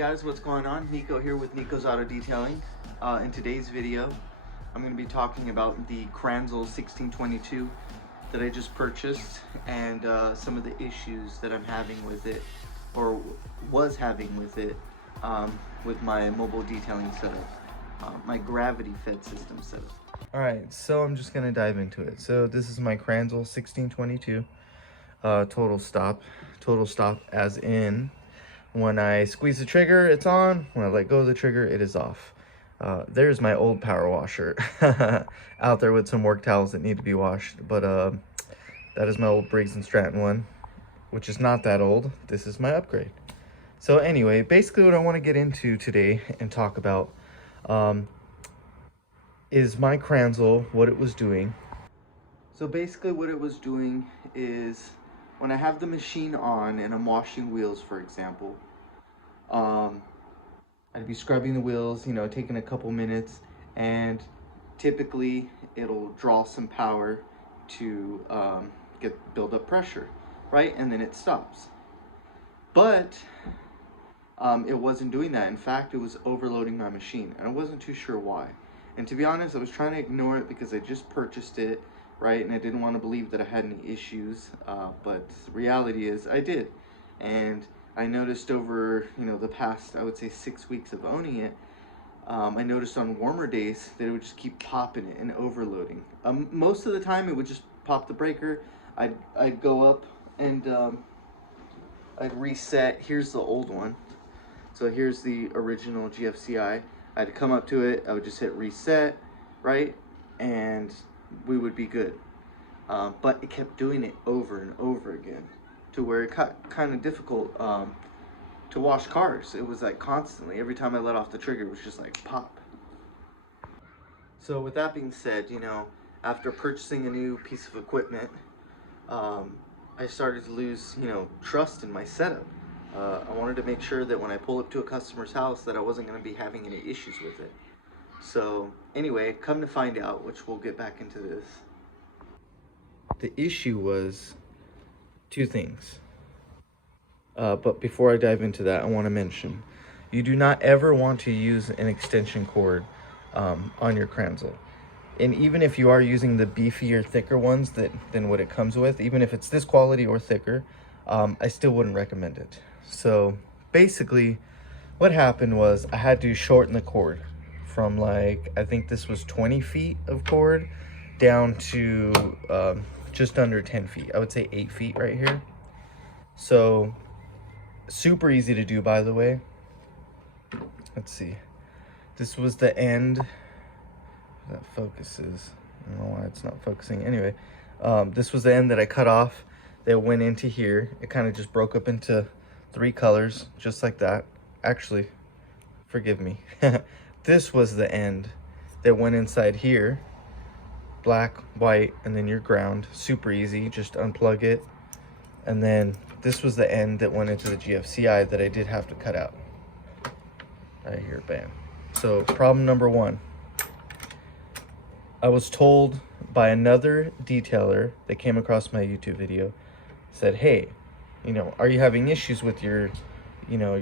guys, what's going on? Nico here with Nico's Auto Detailing. In today's video, I'm going to be talking about the Kränzle 1622 that I just purchased and some of the issues that I'm having with it, or was having with it, with my mobile detailing setup, my gravity fed system setup. Alright, so I'm just going to dive into it. So this is my Kränzle 1622 total stop as in when I squeeze the trigger, it's on. When I let go of the trigger, it is off. There's my old power washer out there with some work towels that need to be washed. But that is my old Briggs & Stratton one, which is not that old. This is my upgrade. So anyway, basically what I want to get into today and talk about is my Kränzle, what it was doing. So basically what it was doing is, when I have the machine on and I'm washing wheels, for example, I'd be scrubbing the wheels, you know, taking a couple minutes, and typically it'll draw some power to build up pressure, right? And then it stops. But it wasn't doing that. In fact, it was overloading my machine, and I wasn't too sure why. And to be honest, I was trying to ignore it because I just purchased it, right? And I didn't want to believe that I had any issues, but the reality is I did. And I noticed over, the past, I would say 6 weeks of owning it, I noticed on warmer days that it would just keep popping it and overloading. Most of the time it would just pop the breaker. I'd go up and I'd reset. Here's the old one. So here's the original GFCI. I'd come up to it, I would just hit reset, right? And we would be good. But it kept doing it over and over again, to where it got kind of difficult to wash cars. It was like constantly, every time I let off the trigger, it was just like pop. So with that being said, after purchasing a new piece of equipment, I started to lose, trust in my setup. I wanted to make sure that when I pull up to a customer's house that I wasn't going to be having any issues with it. So anyway, come to find out, which we'll get back into this, the issue was two things. But before I dive into that, I want to mention, you do not ever want to use an extension cord on your Kränzle. And even if you are using the beefier, thicker ones than what it comes with, even if it's this quality or thicker, I still wouldn't recommend it. So basically what happened was I had to shorten the cord from, like, I think this was 20 feet of cord down to just under 10 feet. I would say 8 feet right here. So super easy to do, by the way. Let's see. This was the end. That focuses. I don't know why it's not focusing. Anyway, this was the end that I cut off that went into here. It kind of just broke up into 3 colors, just like that. Actually, forgive me. This was the end that went inside here. Black, white, and then your ground. Super easy, just unplug it. And then this was the end that went into the GFCI that I did have to cut out. Right here, bam. So problem number 1. I was told by another detailer that came across my YouTube video, said, hey, are you having issues with your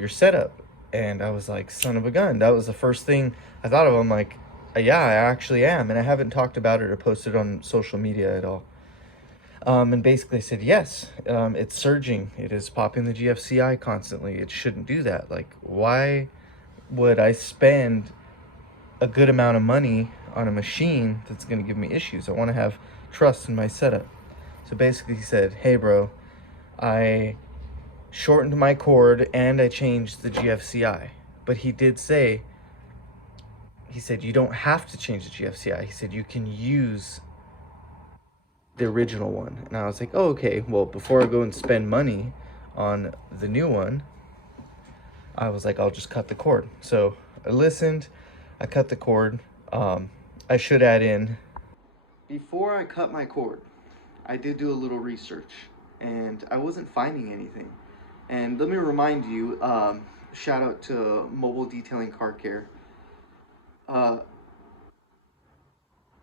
setup? And I was like, son of a gun. That was the first thing I thought of. I'm like, yeah, I actually am. And I haven't talked about it or posted on social media at all. And basically said, yes, it's surging. It is popping the GFCI constantly. It shouldn't do that. Like, why would I spend a good amount of money on a machine that's going to give me issues? I want to have trust in my setup. So basically he said, hey bro, I shortened my cord and I changed the GFCI. But he did say, he said, you don't have to change the GFCI. He said, you can use the original one. And I was like, oh, okay, well, before I go and spend money on the new one, I was like, I'll just cut the cord. So I listened, I cut the cord. I should add in, before I cut my cord, I did do a little research and I wasn't finding anything. And let me remind you, shout out to Mobile Detailing Car Care.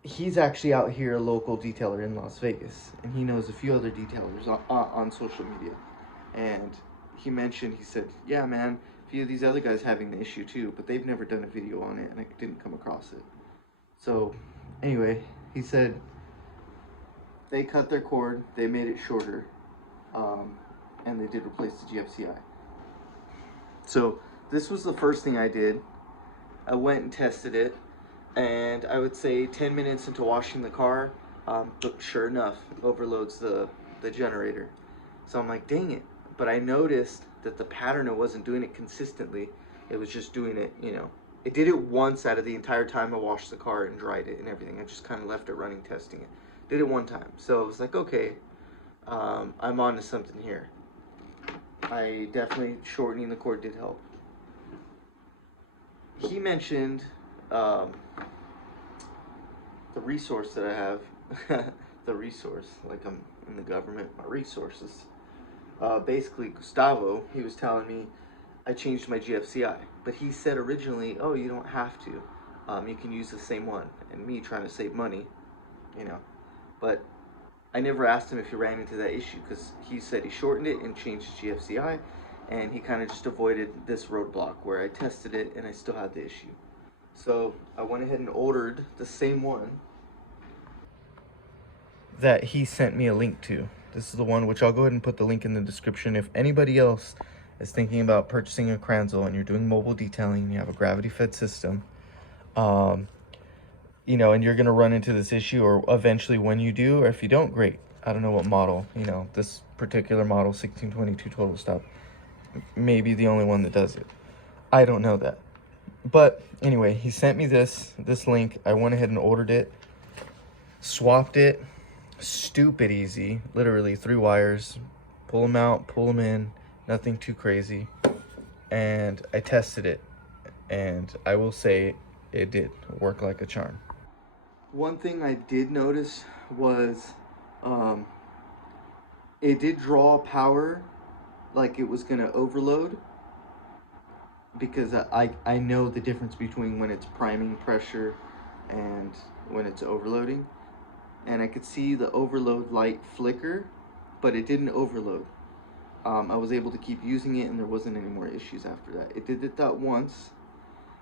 He's actually out here, a local detailer in Las Vegas, and he knows a few other detailers on social media. And he mentioned, he said, yeah man, a few of these other guys having the issue too, but they've never done a video on it and I didn't come across it. So anyway, he said they cut their cord, they made it shorter, and they did replace the GFCI. So this was the first thing I did. I went and tested it, and I would say 10 minutes into washing the car, but sure enough, overloads the generator. So I'm like, dang it. But I noticed that the pattern, it wasn't doing it consistently. It was just doing it, you know. It did it once out of the entire time I washed the car and dried it and everything. I just kind of left it running, testing it. Did it one time. So I was like, okay, I'm on to something here. I definitely, shortening the cord did help. He mentioned the resource that I have. The resource, like I'm in the government, my resources. Basically, Gustavo, he was telling me I changed my GFCI, but he said originally, oh, you don't have to. You can use the same one. And me trying to save money, you know. But I never asked him if he ran into that issue, because he said he shortened it and changed his GFCI, and he kind of just avoided this roadblock where I tested it and I still had the issue. So I went ahead and ordered the same one that he sent me a link to. This is the one, which I'll go ahead and put the link in the description. If anybody else is thinking about purchasing a Kränzle and you're doing mobile detailing and you have a gravity fed system, you know, and you're gonna run into this issue, or eventually when you do, or if you don't, great. I don't know what model, you know, this particular model, 1622 total stop, maybe the only one that does it. I don't know that. But anyway, he sent me this link. I went ahead and ordered it, swapped it. Stupid easy, literally 3 wires, pull them out, pull them in, nothing too crazy. And I tested it, and I will say it did work like a charm. One thing I did notice was it did draw power like it was gonna overload, because I know the difference between when it's priming pressure and when it's overloading. And I could see the overload light flicker, but it didn't overload. I was able to keep using it, and there wasn't any more issues after that. It did it that once,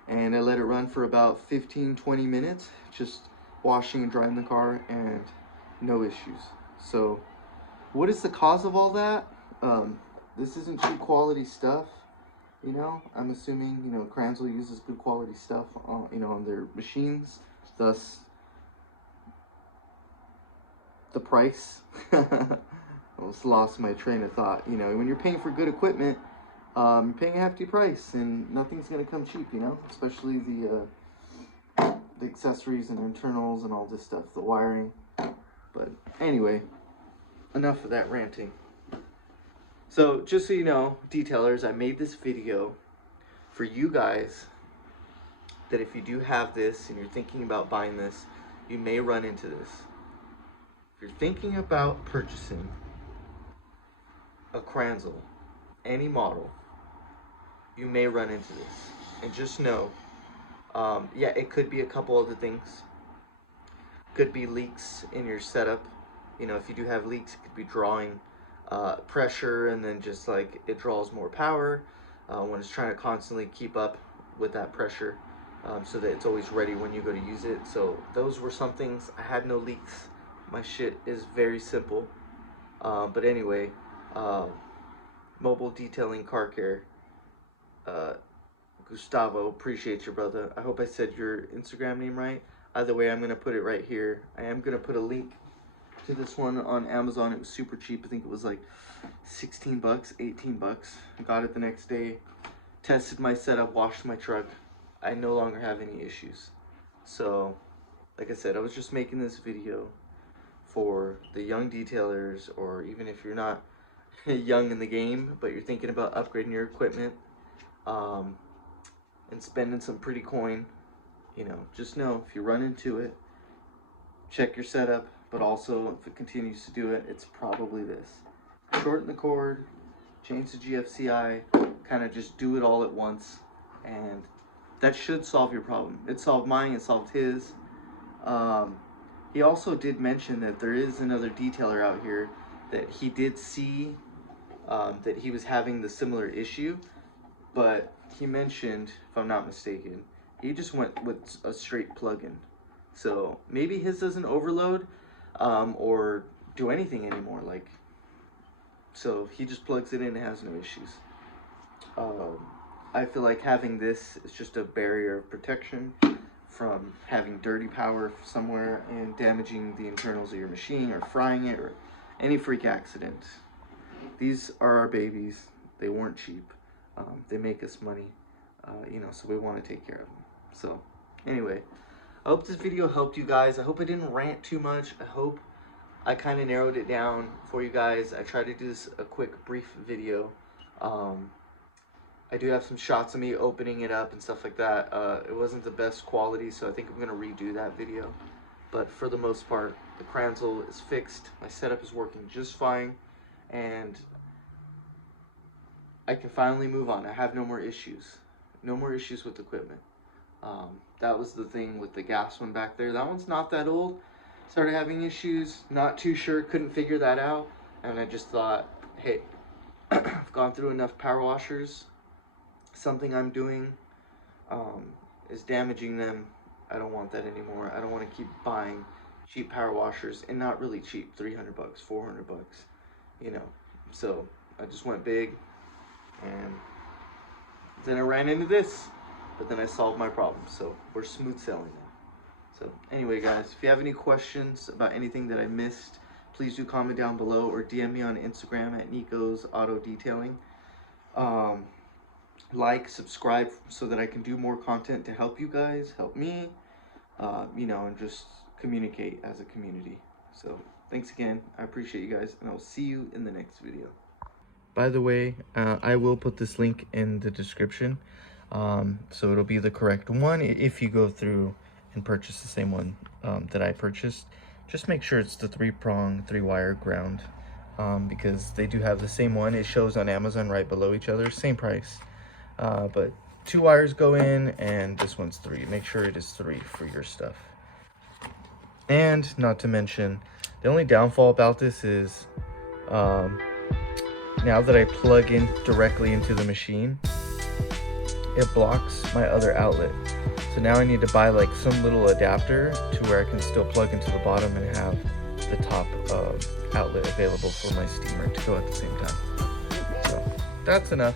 and I let it run for about 15-20 minutes, just washing and drying the car, and no issues. So what is the cause of all that? This isn't cheap quality stuff, you know. I'm assuming, you know, Kränzle uses good quality stuff on, you know, on their machines, thus the price. I almost lost my train of thought. You know, when you're paying for good equipment, you're paying a hefty price, and nothing's gonna come cheap, you know, especially the accessories and internals and all this stuff, the wiring. But anyway, enough of that ranting. So just so you know, detailers, I made this video for you guys that if you do have this and you're thinking about buying this, you may run into this. If you're thinking about purchasing a Kränzle, any model, you may run into this. And just know, yeah, it could be a couple other things. Could be leaks in your setup. You know, if you do have leaks, it could be drawing pressure, and then just like it draws more power when it's trying to constantly keep up with that pressure, so that it's always ready when you go to use it. So those were some things. I had no leaks. My shit is very simple. But anyway, mobile detailing car care. Gustavo, appreciate you, brother. I hope I said your Instagram name right. Either way, I'm gonna put it right here. I am gonna put a link to this one on Amazon. It was super cheap. I think it was like 16 bucks, 18 bucks. I got it the next day, tested my setup, washed my truck. I no longer have any issues. So, like I said, I was just making this video for the young detailers, or even if you're not young in the game, but you're thinking about upgrading your equipment, and spending some pretty coin. You know, just know if you run into it, check your setup, but also if it continues to do it, it's probably this. Shorten the cord, change the GFCI, kind of just do it all at once, and that should solve your problem. It solved mine, it solved his. He also did mention that there is another detailer out here that he did see that he was having the similar issue, but he mentioned, if I'm not mistaken, he just went with a straight plug-in. So maybe his doesn't overload or do anything anymore. Like, so he just plugs it in and has no issues. I feel like having this is just a barrier of protection from having dirty power somewhere and damaging the internals of your machine or frying it or any freak accident. These are our babies. They weren't cheap. They make us money, you know, so we want to take care of them. So anyway, I hope this video helped you guys. I hope I didn't rant too much. I hope I kind of narrowed it down for you guys. I tried to do this a quick, brief video. I do have some shots of me opening it up and stuff like that. It wasn't the best quality, so I think I'm going to redo that video. But for the most part, the Kränzle is fixed. My setup is working just fine. And I can finally move on. I have no more issues. No more issues with equipment. That was the thing with the gas one back there. That one's not that old. Started having issues. Not too sure. Couldn't figure that out. And I just thought, hey, I've gone through enough power washers. Something I'm doing is damaging them. I don't want that anymore. I don't want to keep buying cheap power washers, and not really cheap, 300 bucks, 400 bucks, you know. So I just went big, and then I ran into this, but then I solved my problem. So we're smooth sailing now. So anyway, guys, if you have any questions about anything that I missed, please do comment down below or DM me on Instagram at Nico's Auto Detailing. Like, subscribe so that I can do more content to help you guys, help me, you know, and just communicate as a community. So thanks again. I appreciate you guys, and I'll see you in the next video. By the way, I will put this link in the description, so it'll be the correct one. If you go through and purchase the same one that I purchased, just make sure it's the 3-prong 3-wire ground, because they do have the same one. It shows on Amazon right below each other, same price. But 2 wires go in, and this one's 3. Make sure it is 3 for your stuff. And not to mention, the only downfall about this is now that I plug in directly into the machine, it blocks my other outlet. So now I need to buy like some little adapter to where I can still plug into the bottom and have the top outlet available for my steamer to go at the same time. So that's enough.